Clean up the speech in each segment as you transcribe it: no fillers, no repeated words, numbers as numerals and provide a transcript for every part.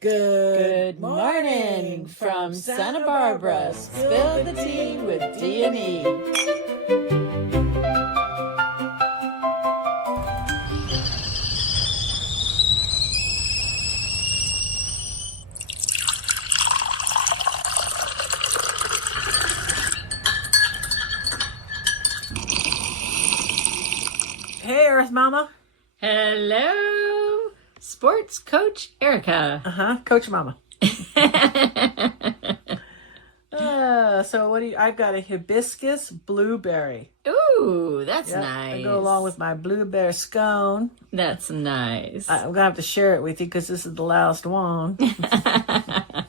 Good morning from Santa Barbara. Spill the tea with D and E. Hey, Earth Mama. Hello, Sports Coach Erica. Coach Mama. So what do you? I've got a hibiscus blueberry. Ooh, that's Yep, nice. I go along with my blueberry scone. That's nice. I'm gonna have to share it with you because this is the last one. I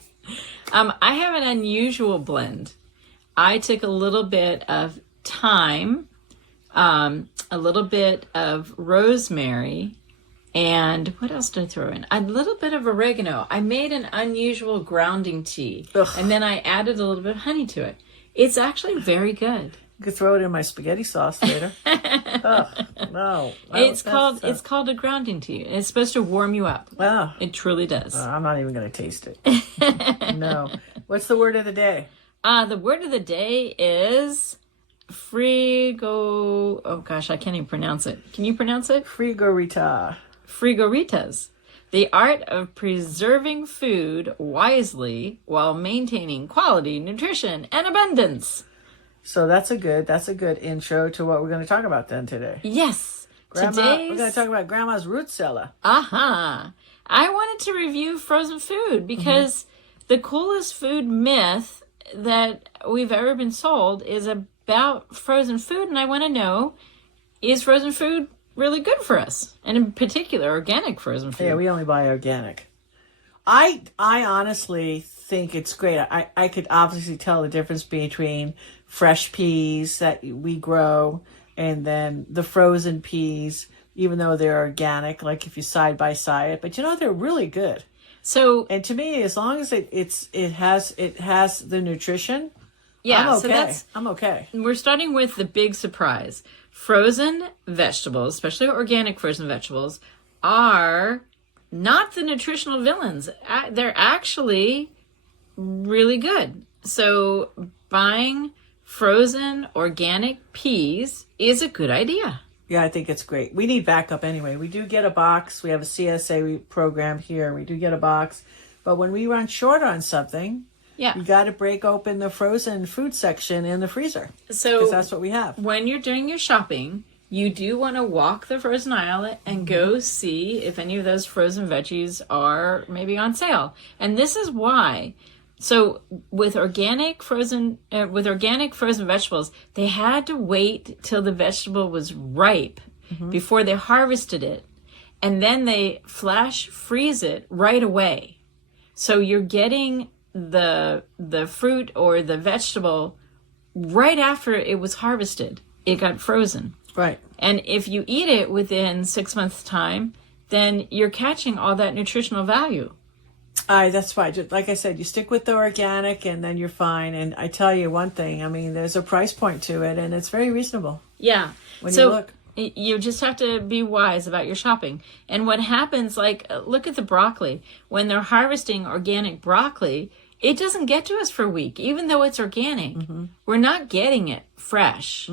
have an unusual blend. I took a little bit of thyme, a little bit of rosemary, and what else did I throw in? A little bit of oregano. I made an unusual grounding tea, and then I added a little bit of honey to it. It's actually very good. You could throw it in my spaghetti sauce later. Oh no! It's called a grounding tea. It's supposed to warm you up. Oh, It truly does. I'm not even gonna taste it. No. What's the word of the day? The word of the day is oh gosh, I can't even pronounce it. Can you pronounce it? Frigorita. Frigoritas. The art of preserving food wisely while maintaining quality, nutrition, and abundance. So that's a good intro to what we're going to talk about then today. Yes. We're going to talk about Grandma's root cellar. I wanted to review frozen food because the coolest food myth that we've ever been sold is about frozen food, and I want to know, is frozen food really good for us? And in particular, organic frozen food. Yeah, we only buy organic. I honestly think it's great. I could obviously tell the difference between fresh peas that we grow and then the frozen peas, even though they're organic, like if you side by side it. But they're really good. So, and to me, as long as it has the nutrition, yeah, I'm okay. We're starting with the big surprise. Frozen vegetables, especially organic frozen vegetables, are not the nutritional villains. They're actually really good. So buying frozen organic peas is a good idea. Yeah, I think it's great. We need backup anyway. We do get a box. We have a CSA program here. We do get a box. But when we run short on something, you got to break open the frozen food section in the freezer. So because that's what we have. When you're doing your shopping, you do want to walk the frozen aisle and go see if any of those frozen veggies are maybe on sale. And this is why. So with organic frozen vegetables, they had to wait till the vegetable was ripe before they harvested it, and then they flash freeze it right away. So you're getting the fruit or the vegetable right after it was harvested. It got frozen. Right. And if you eat it within 6 months' time, then you're catching all that nutritional value. That's fine. Just like I said, you stick with the organic and then you're fine. And I tell you one thing, I mean, there's a price point to it and it's very reasonable. Yeah. When you look. You just have to be wise about your shopping. And what happens, like, look at the broccoli. When they're harvesting organic broccoli, it doesn't get to us for a week, even though it's organic. We're not getting it fresh.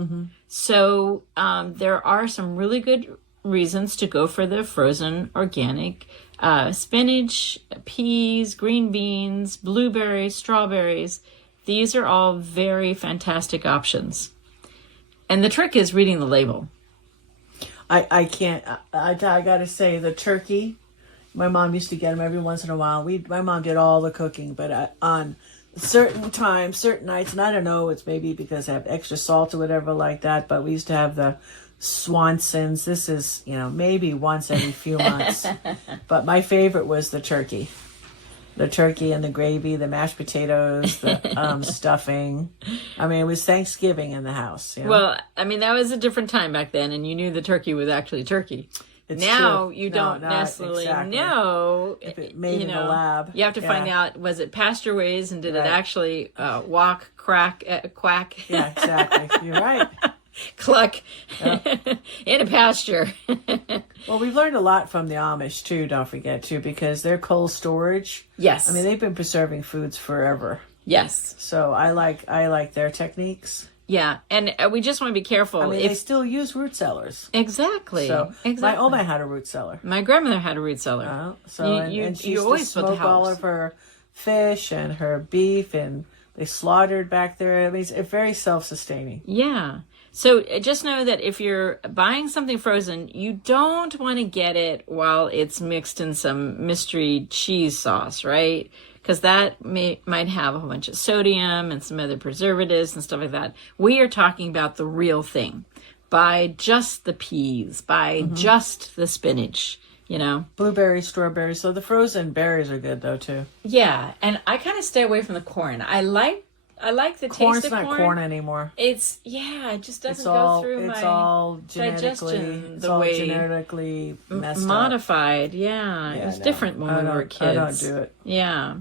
So there are some really good reasons to go for the frozen organic spinach, peas, green beans, blueberries, strawberries. These are all very fantastic options. And the trick is reading the label. I can't. I got to say, the turkey, my mom used to get them every once in a while. My mom did all the cooking, but on certain times, certain nights, and I don't know, it's maybe because I have extra salt or whatever like that, but we used to have the Swansons. This is, maybe once every few months. But my favorite was the turkey. The turkey and the gravy, the mashed potatoes, the stuffing. I mean, it was Thanksgiving in the house. Well, I mean, that was a different time back then, and you knew the turkey was actually turkey. It's now true. you don't necessarily know if it made in the lab. You have to find out, was it pasture raised and did it actually quack? Yeah, exactly. You're right. Cluck in a pasture. Well, we've learned a lot from the Amish too, don't forget too, because their cold storage. Yes. I mean, they've been preserving foods forever. Yes. So I like their techniques. Yeah, and we just want to be careful. I mean, they still use root cellars. Exactly. So exactly. my Oma had a root cellar. My grandmother had a root cellar. And she used to smoke all of her fish and her beef, and they slaughtered back there. I mean, it's very self-sustaining. Yeah. So just know that if you're buying something frozen, you don't want to get it while it's mixed in some mystery cheese sauce, right? Because that might have a whole bunch of sodium and some other preservatives and stuff like that. We are talking about the real thing. Buy just the peas. Buy just the spinach, you know. Blueberries, strawberries. So the frozen berries are good, though, too. Yeah, and I kind of stay away from the corn. I like the Corn's taste of corn. Corn's not corn anymore. It just doesn't go through it's my all genetically, digestion it's the all way genetically messed up. Yeah, it was different when we were kids. I don't do it. Yeah.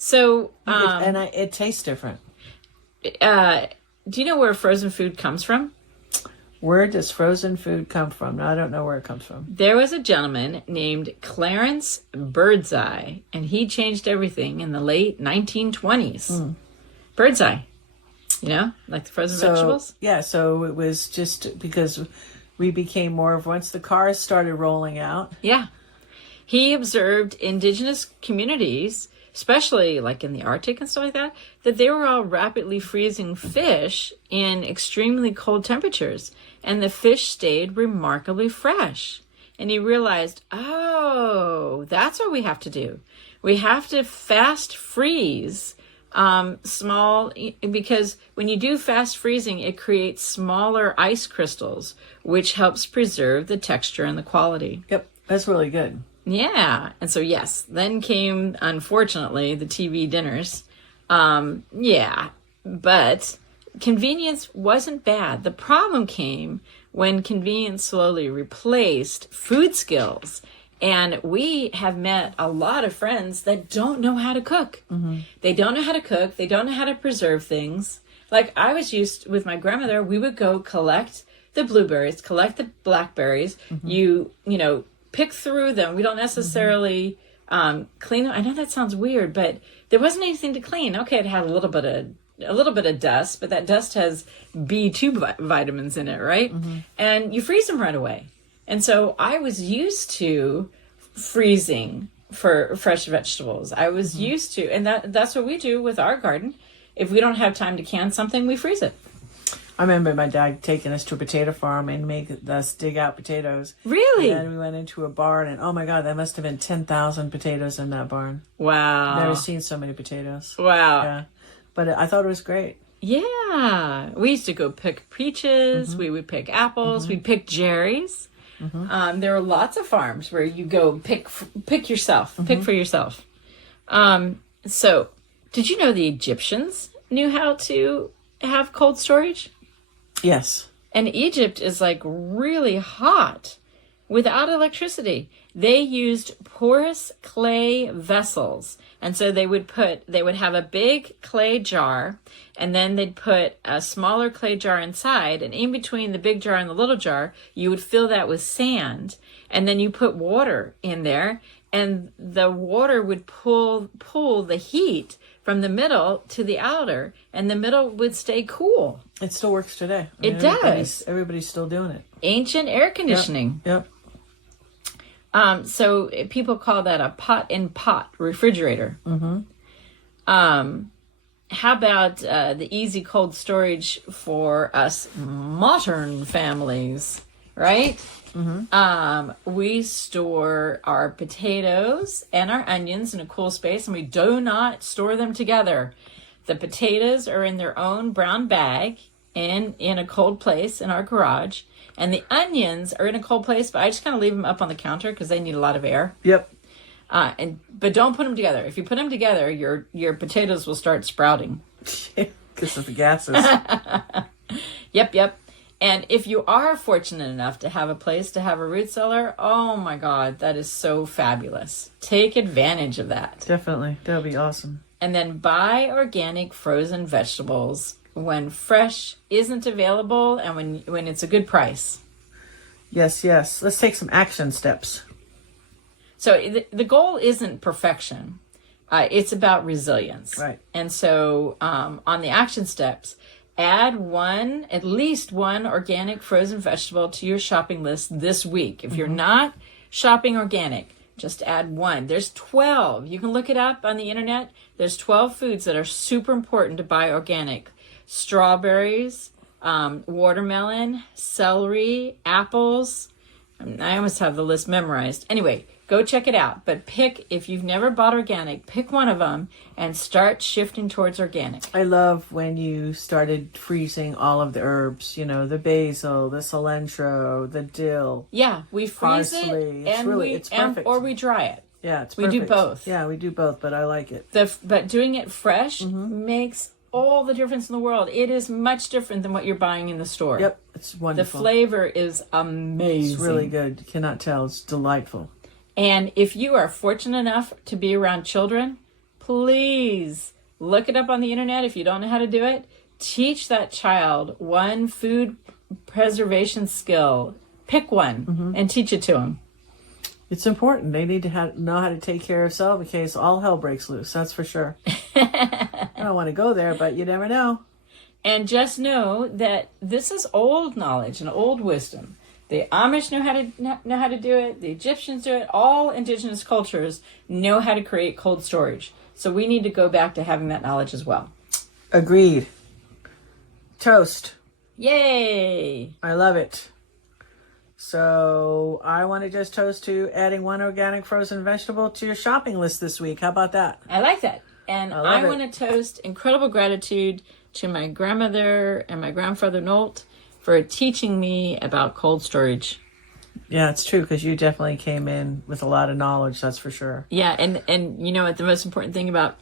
So, it tastes different. do you know where frozen food comes from? Where does frozen food come from? No, I don't know where it comes from. There was a gentleman named Clarence Birdseye, and he changed everything in the late 1920s. Birdseye, you know, like the frozen vegetables? Yeah, so it was just because we became more of, once the cars started rolling out. Yeah. He observed indigenous communities, especially like in the Arctic and stuff like that they were all rapidly freezing fish in extremely cold temperatures. And the fish stayed remarkably fresh. And he realized, oh, that's what we have to do. We have to fast freeze small, because when you do fast freezing, it creates smaller ice crystals, which helps preserve the texture and the quality. Yep, that's really good. Yeah. And so, yes, then came, unfortunately, the TV dinners. Yeah, but convenience wasn't bad. The problem came when convenience slowly replaced food skills. And we have met a lot of friends that don't know how to cook. They don't know how to cook. They don't know how to preserve things. Like I was used with my grandmother, we would go collect the blueberries, collect the blackberries. You know, pick through them. We don't necessarily clean them. I know that sounds weird, but there wasn't anything to clean. Okay, it had a little bit of dust, but that dust has B2 vitamins in it, right? And you freeze them right away. And so I was used to freezing for fresh vegetables. I was used to, and that's what we do with our garden. If we don't have time to can something, we freeze it. I remember my dad taking us to a potato farm and make us dig out potatoes. Really? And then we went into a barn, and oh my God, there must have been 10,000 potatoes in that barn. Wow. Never seen so many potatoes. Wow. Yeah. But I thought it was great. Yeah. We used to go pick peaches. We would pick apples. We'd pick cherries. There were lots of farms where you go pick yourself, pick for yourself. So did you know the Egyptians knew how to have cold storage? Yes. And Egypt is like really hot without electricity. They used porous clay vessels. And so they would have a big clay jar, and then they'd put a smaller clay jar inside, and in between the big jar and the little jar, you would fill that with sand, and then you put water in there, and the water would pull the heat from the middle to the outer, and the middle would stay cool. It still works today. It does. Everybody's still doing it. Ancient air conditioning. Yep. So people call that a pot-in-pot refrigerator. How about the easy cold storage for us modern families, right? We store our potatoes and our onions in a cool space, and we do not store them together. The potatoes are in their own brown bag in a cold place in our garage. And the onions are in a cold place, but I just kind of leave them up on the counter because they need a lot of air. Yep. But don't put them together. If you put them together, your potatoes will start sprouting. Because of the gases. Yep. And if you are fortunate enough to have a place to have a root cellar, oh my God, that is so fabulous. Take advantage of that. Definitely. That would be awesome. And then buy organic frozen vegetables when fresh isn't available and when it's a good price. Yes, yes. Let's take some action steps. So the goal isn't perfection. It's about resilience. Right. And so on the action steps, add at least one organic frozen vegetable to your shopping list this week. If you're not shopping organic, just add one. There's 12. You can look it up on the internet. There's 12 foods that are super important to buy organic. Strawberries, watermelon, celery, apples. I almost have the list memorized. Anyway, go check it out. But if you've never bought organic, pick one of them and start shifting towards organic. I love when you started freezing all of the herbs, the basil, the cilantro, the dill. Yeah, we freeze parsley. it and It's perfect. or we dry it. Yeah, it's We perfect. do both. Yeah, we do both, but I like it. But doing it fresh makes all the difference in the world. It is much different than what you're buying in the store. Yep, it's The wonderful. flavor is amazing. It's really good. You cannot tell. It's delightful. And if you are fortunate enough to be around children, please look it up on the internet. If you don't know how to do it, teach that child one food preservation skill. Pick one and teach it to them. It's important. They need to know how to take care of self in case all hell breaks loose. That's for sure. I don't want to go there, but you never know. And just know that this is old knowledge and old wisdom. The Amish know how to do it. The Egyptians do it. All indigenous cultures know how to create cold storage. So we need to go back to having that knowledge as well. Agreed. Toast. Yay! I love it. So I want to just toast to adding one organic frozen vegetable to your shopping list this week. How about that? I like that. And I love I it. want to toast incredible gratitude to my grandmother and my grandfather Nolt for teaching me about cold storage. Yeah, it's true, because you definitely came in with a lot of knowledge, that's for sure. Yeah, and you know what the most important thing about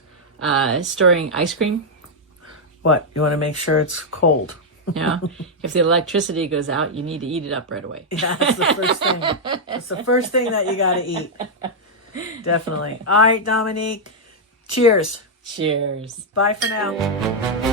storing ice cream? What? You want to make sure it's cold. Yeah. If the electricity goes out, you need to eat it up right away. Yeah, that's the first thing. That's the first thing that you got to eat. Definitely. All right, Dominique. Cheers. Cheers. Bye for now.